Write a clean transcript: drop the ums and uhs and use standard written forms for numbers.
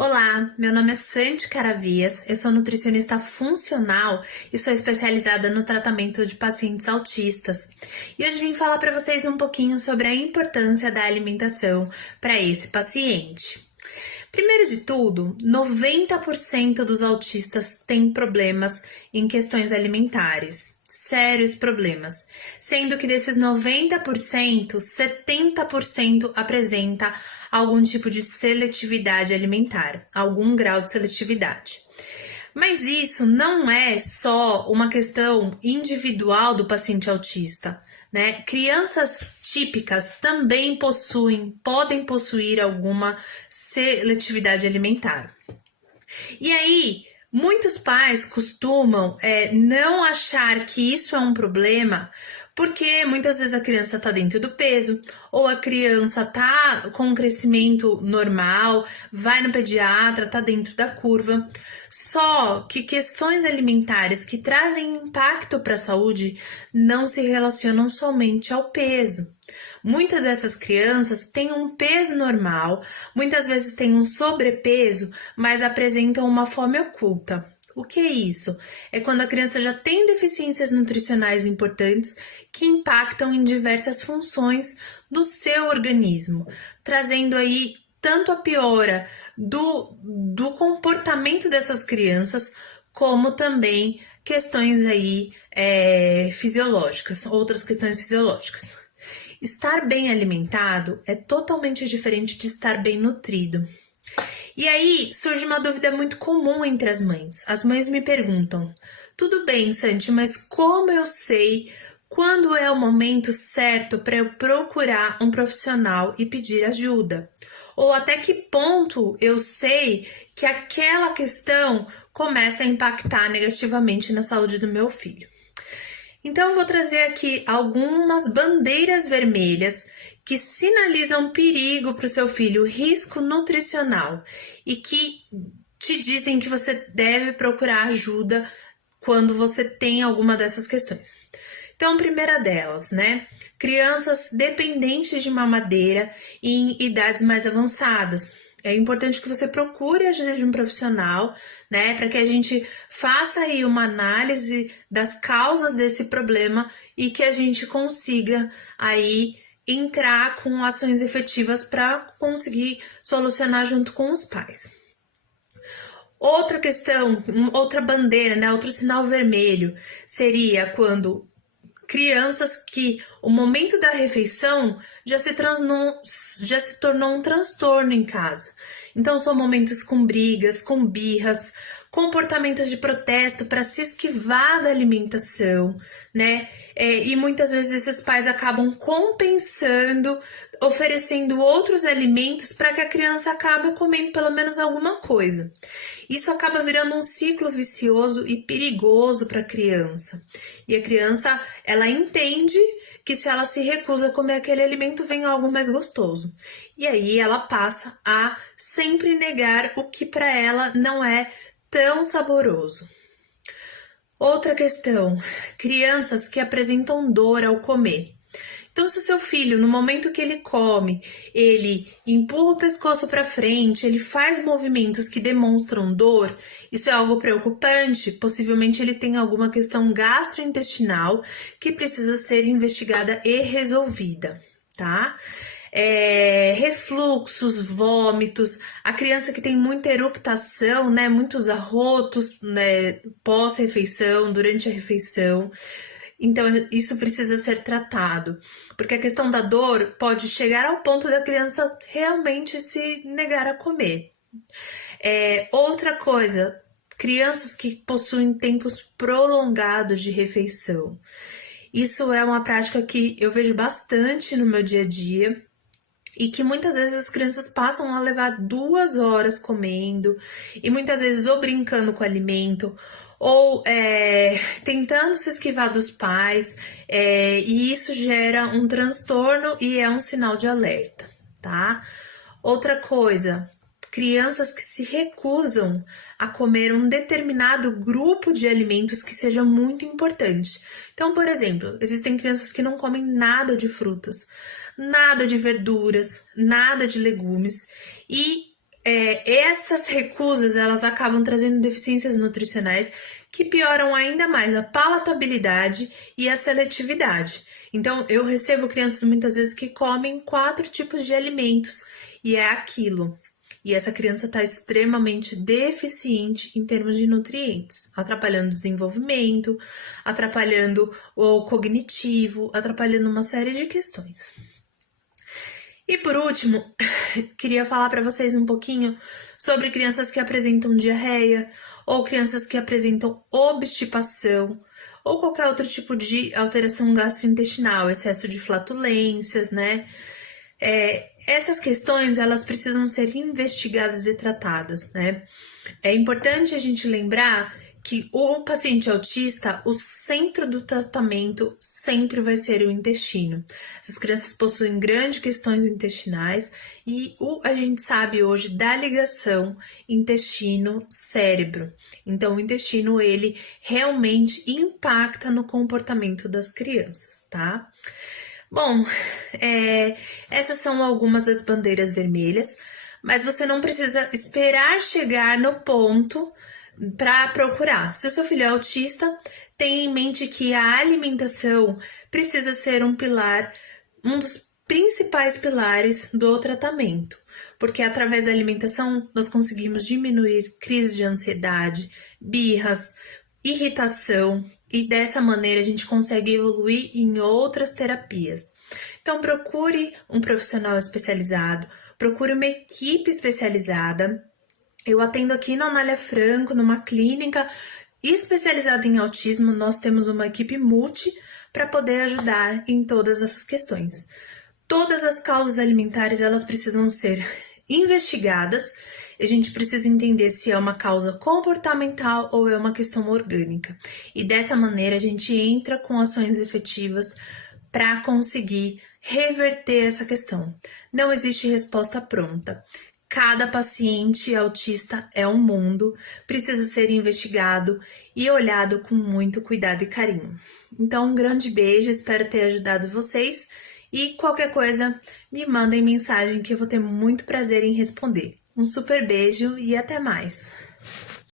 Olá, meu nome é Sandy Caravias, eu sou nutricionista funcional e sou especializada no tratamento de pacientes autistas. E hoje vim falar para vocês um pouquinho sobre a importância da alimentação para esse paciente. Primeiro de tudo, 90% dos autistas têm problemas em questões alimentares, sérios problemas, sendo que desses 90%, 70% apresenta algum tipo de seletividade alimentar, algum grau de seletividade. Mas isso não é só uma questão individual do paciente autista, né? Crianças típicas também podem possuir alguma seletividade alimentar. E aí, muitos pais costumam não achar que isso é um problema, porque muitas vezes a criança está dentro do peso, ou a criança está com um crescimento normal, vai no pediatra, está dentro da curva. Só que questões alimentares que trazem impacto para a saúde não se relacionam somente ao peso. Muitas dessas crianças têm um peso normal, muitas vezes têm um sobrepeso, mas apresentam uma fome oculta. O que é isso? É quando a criança já tem deficiências nutricionais importantes que impactam em diversas funções do seu organismo, trazendo aí tanto a piora do comportamento dessas crianças, como também questões aí fisiológicas, outras questões fisiológicas. Estar bem alimentado é totalmente diferente de estar bem nutrido. E aí surge uma dúvida muito comum entre as mães. As mães me perguntam: tudo bem, Santi, mas como eu sei quando é o momento certo para eu procurar um profissional e pedir ajuda? Ou até que ponto eu sei que aquela questão começa a impactar negativamente na saúde do meu filho? Então, eu vou trazer aqui algumas bandeiras vermelhas que sinalizam perigo para o seu filho, risco nutricional, e que te dizem que você deve procurar ajuda quando você tem alguma dessas questões. Então, primeira delas, né? Crianças dependentes de mamadeira em idades mais avançadas. É importante que você procure a ajuda de um profissional, né, para que a gente faça aí uma análise das causas desse problema e que a gente consiga aí entrar com ações efetivas para conseguir solucionar junto com os pais. Outra questão, outra bandeira, né, outro sinal vermelho seria quando crianças que o momento da refeição já se tornou um transtorno em casa. Então, são momentos com brigas, com birras, comportamentos de protesto para se esquivar da alimentação, né? E muitas vezes esses pais acabam compensando, oferecendo outros alimentos para que a criança acabe comendo pelo menos alguma coisa. Isso acaba virando um ciclo vicioso e perigoso para a criança. E a criança, ela entende que se ela se recusa a comer aquele alimento, vem algo mais gostoso. E aí ela passa a sempre negar o que para ela não é tão saboroso. Outra questão, crianças que apresentam dor ao comer. Então, se o seu filho, no momento que ele come, ele empurra o pescoço para frente, ele faz movimentos que demonstram dor, isso é algo preocupante. Possivelmente ele tem alguma questão gastrointestinal que precisa ser investigada e resolvida, tá? Refluxos, vômitos, a criança que tem muita eructação, né, muitos arrotos, né, pós-refeição, durante a refeição. Então, isso precisa ser tratado, porque a questão da dor pode chegar ao ponto da criança realmente se negar a comer. Outra coisa, crianças que possuem tempos prolongados de refeição. Isso é uma prática que eu vejo bastante no meu dia a dia, e que muitas vezes as crianças passam a levar 2 horas comendo, e muitas vezes ou brincando com o alimento, ou tentando se esquivar dos pais, e isso gera um transtorno e é um sinal de alerta, tá? Outra coisa, crianças que se recusam a comer um determinado grupo de alimentos que seja muito importante. Então, por exemplo, existem crianças que não comem nada de frutas, nada de verduras, nada de legumes, e essas recusas, elas acabam trazendo deficiências nutricionais que pioram ainda mais a palatabilidade e a seletividade. Então, eu recebo crianças muitas vezes que comem 4 tipos de alimentos e é aquilo. E essa criança está extremamente deficiente em termos de nutrientes, atrapalhando o desenvolvimento, atrapalhando o cognitivo, atrapalhando uma série de questões. E por último, queria falar para vocês um pouquinho sobre crianças que apresentam diarreia ou crianças que apresentam obstipação ou qualquer outro tipo de alteração gastrointestinal, excesso de flatulências, né? Essas questões, elas precisam ser investigadas e tratadas, né? É importante a gente lembrar que o paciente autista, o centro do tratamento sempre vai ser o intestino. Essas crianças possuem grandes questões intestinais e a gente sabe hoje da ligação intestino-cérebro. Então, o intestino, ele realmente impacta no comportamento das crianças, tá? Bom, essas são algumas das bandeiras vermelhas, mas você não precisa esperar chegar no ponto para procurar. Se o seu filho é autista, tenha em mente que a alimentação precisa ser um pilar, um dos principais pilares do tratamento, porque através da alimentação nós conseguimos diminuir crises de ansiedade, birras, irritação, e dessa maneira a gente consegue evoluir em outras terapias. Então, procure um profissional especializado, procure uma equipe especializada. Eu atendo aqui na Anália Franco, numa clínica especializada em autismo. Nós temos uma equipe multi para poder ajudar em todas essas questões. Todas as causas alimentares, elas precisam ser investigadas. A gente precisa entender se é uma causa comportamental ou é uma questão orgânica. E dessa maneira a gente entra com ações efetivas para conseguir reverter essa questão. Não existe resposta pronta. Cada paciente autista é um mundo, precisa ser investigado e olhado com muito cuidado e carinho. Então, um grande beijo, espero ter ajudado vocês e qualquer coisa me mandem mensagem que eu vou ter muito prazer em responder. Um super beijo e até mais!